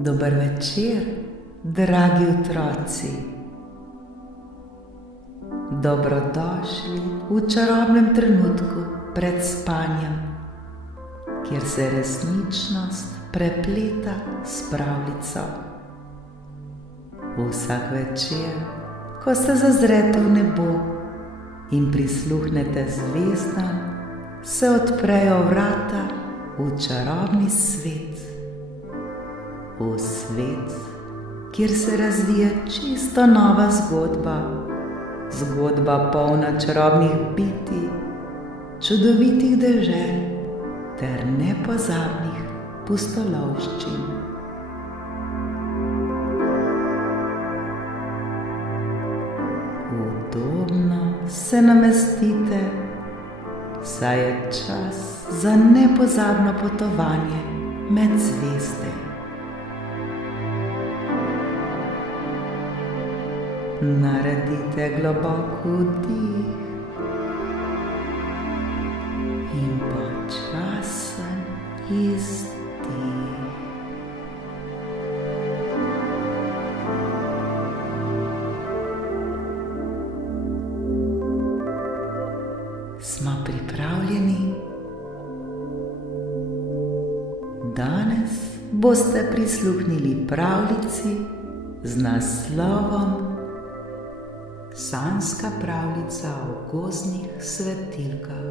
Dober večer, dragi otroci. Dobrodošli v čarobnem trenutku pred spanjem, kjer se resničnost prepleta s pravljico. Vsak večer, ko se zazrete v nebo in prisluhnete zvezdam, se odprejo vrata v čarobni svet. V svet, kjer se razvija čisto nova zgodba, zgodba polna čarobnih bitij, čudovitih dežel ter nepozabnih pustolovščin. Udobno se namestite, saj je čas za nepozabno potovanje med zvezde. Naredite globok vdih in počasen izdih. Smo pripravljeni? Danes boste prisluhnili pravljici z naslovom Sanjska pravljica o gozdnih svetilkah.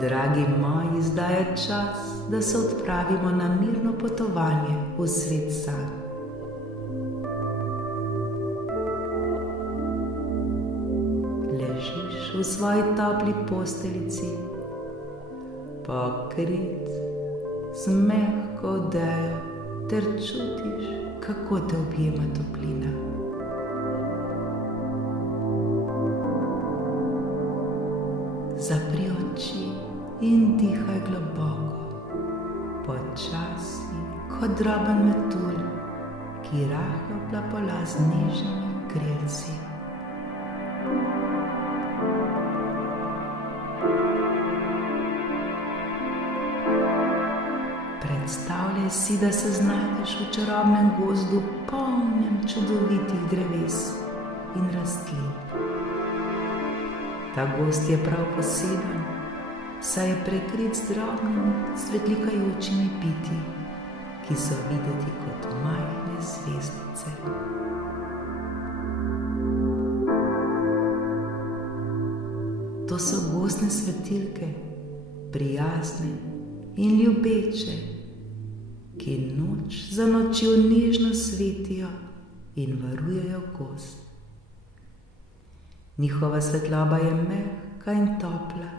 Dragi moji, zdaj je čas, da se odpravimo na mirno potovanje v svet sanj. Ležiš v svoji topli posteljici, pokrit z mehko odejo, ter čutiš, kako te objema toplina. Zapri oči in dihaj globoko, počasi kot droben metulj, ki rahlo plapola z nežnimi krilci. Predstavljaj si, da se znajdeš v čarobnem gozdu, polnem čudovitih dreves in rastlin. Ta gozd je prav poseben, saj je prekrit z drobnimi, svetlikajočimi bitji, ki so videti kot majhne zvezdice. To so gozdne svetilke, prijazne in ljubeče, ki noč za nočjo nežno svetijo in varujejo gozd. Njihova svetloba je mehka in topla,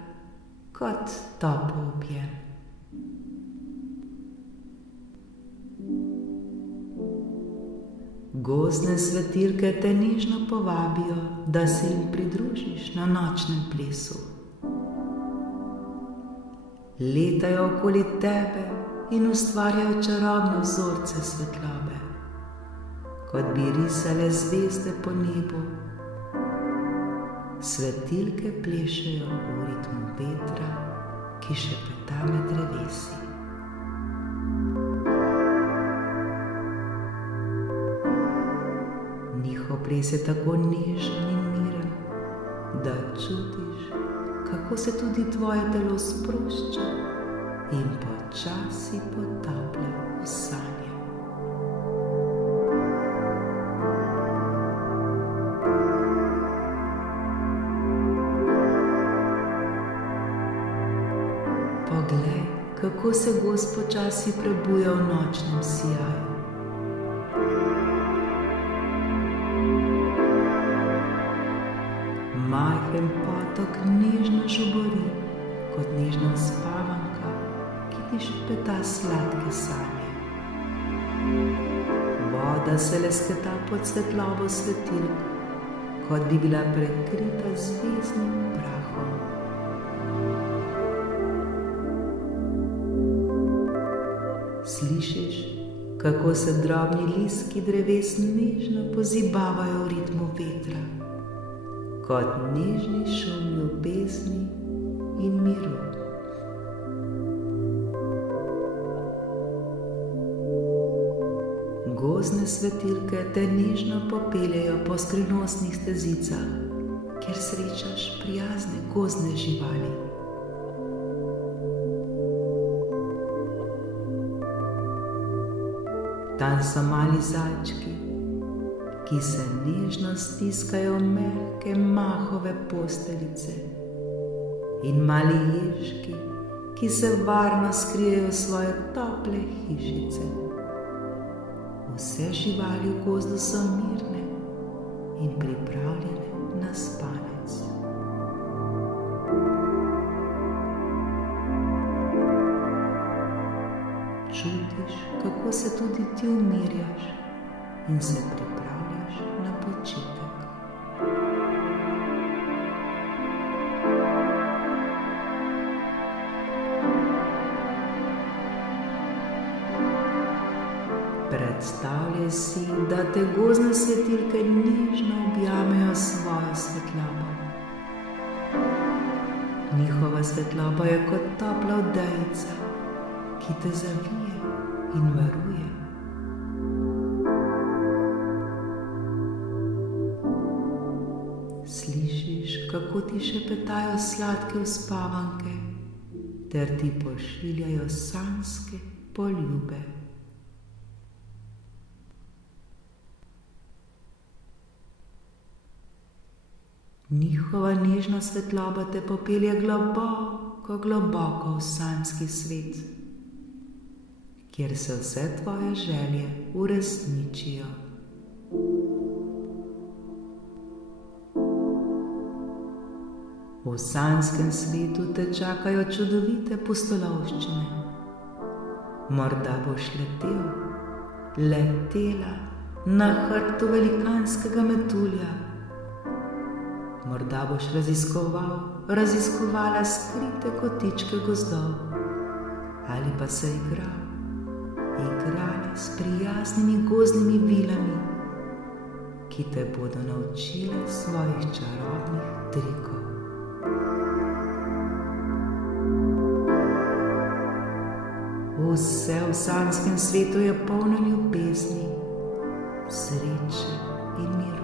kot topel objem. Gozdne svetilke te nežno povabijo, da se jim pridružiš na nočnem plesu. Letajo okoli tebe in ustvarjajo čarobne vzorce svetlobe, kot bi risale zvezde po nebu. Svetilke plešejo v ritmu vetra, ki šepeta med drevesi. Njihov ples je tako nežen in miren, da čutiš, kako se tudi tvoje telo sprošča in počasi potaplja v sanje. Poglej, kako se gozd počasi prebuja v nočnem sijaju. Majhen potok nežno žubori, kot nežna uspavanka, ki ti šepeta sladke sanje. Voda se lesketa pod svetlobo svetilk, kot bi bila prekrita zvezdnim prahom. Slišiš, kako se drobni listki dreves nežno pozibavajo v ritmu vetra, kot nežni šum ljubezni in miru. Gozdne svetilke te nežno popeljejo po skrivnostnih stezicah, kjer srečaš prijazne gozdne živali. Tam so mali zajčki, ki se nežno stiskajo v mehke mahove posteljice, in mali ježki, ki se varno skrijejo v svoje tople hišice. Vse živali v gozdu so mirne in pripravljene na spanec. Čutiš, kako se tudi ti umirjaš in se pripravljaš na počitek. Predstavljaj si, da te gozdne svetilke nežno objamejo svojo svetlobo. Njihova svetloba je kot topla odejica, ki te zavije in varuje. Slišiš, kako ti šepetajo sladke uspavanke, ter ti pošiljajo sanjske poljube. Njihova nežna svetloba te popelje globoko, globoko v sanjski svet, kjer se vse tvoje želje uresničijo. V sanjskem svetu te čakajo čudovite pustolovščine. Morda boš letela na hrbtu velikanskega metulja. Morda boš raziskovala skrite kotičke gozdov, ali pa se igrala s prijaznimi gozdnimi vilami, ki te bodo naučile svojih čarobnih trikov. Vse v sanjskem svetu je polno ljubezni, sreče in miru.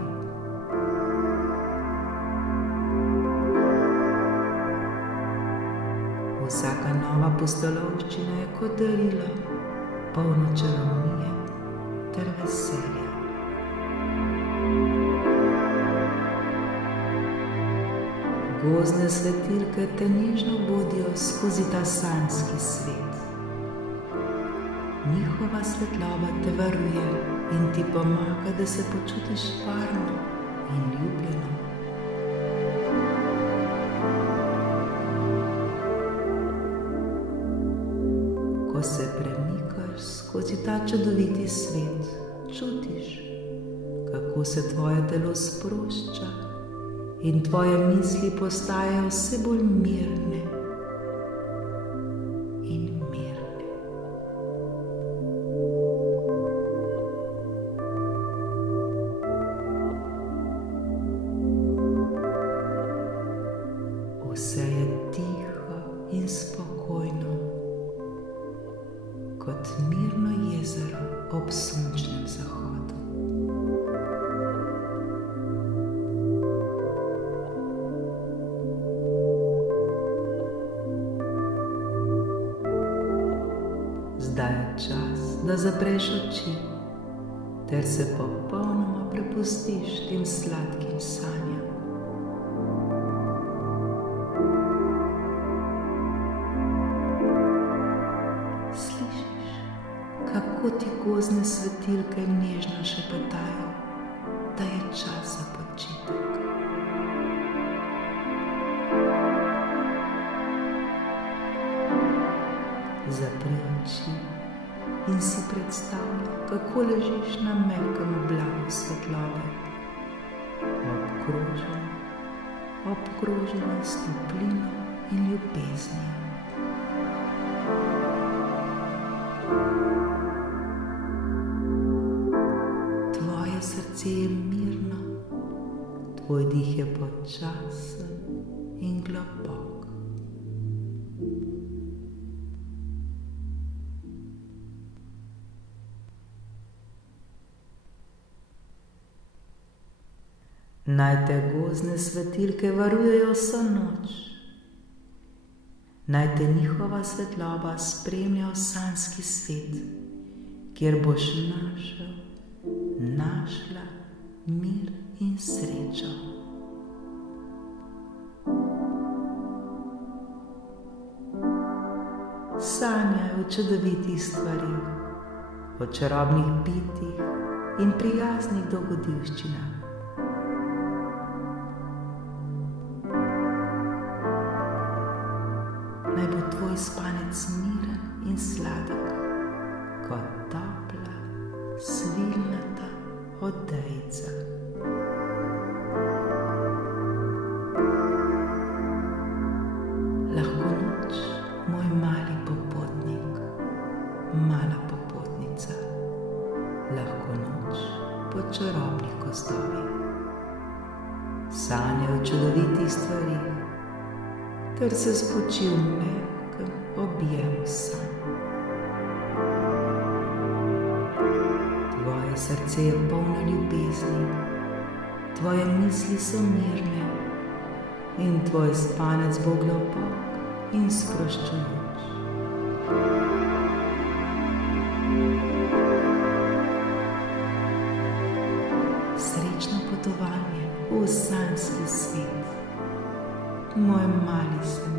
Vsaka nova pustolovščina je kot darilo, polno čarovnije ter veselja. Gozdne svetilke te nežno vodijo skozi ta sanjski svet. Njihova svetloba te varuje in ti pomaga, da se počutiš varno in ljubljeno. Ko se premikaš skozi ta čudoviti svet, čutiš, kako se tvoje telo sprošča in tvoje misli postajajo vse bolj mirne in mirne. Vse je tiho in spokojno, kot mirno jezero ob sončnem zahodu. Zdaj je čas, da zapreš oči ter se popolnoma prepustiš tem sladkim sanjam. Kako ti gozdne svetilke nežno šepetajo, da je čas za počitek. Zapri oči in si predstavljaj, kako ležiš na mehkem oblaku svetlobe, obkrožena s toplino in ljubeznijo. Tvoje srce je mirno, tvoj dih je počasen in globok. Naj te gozdne svetilke varujejo vso noč. Naj te njihova svetloba spremlja v sanjski svet, kjer boš našla mir in srečo. Sanjaj o čudovitih stvarih, o čarobnih bitjih in prijaznih dogodivščinah. Naj bo tvoj spanec miren in sladek, kot topla, svilnata odejica. Lahko noč, moj mali popotnik, mala popotnica, lahko noč po čarobnih gozdovih. Sanjaj o čudovitih stvarih, ter se spoči v mehkem objemu sanj. Tvoje srce je polno ljubezni, tvoje misli so mirne in tvoj spanec bo globok in sproščujoč. Srečno potovanje v sanjski svet, moj mali sen.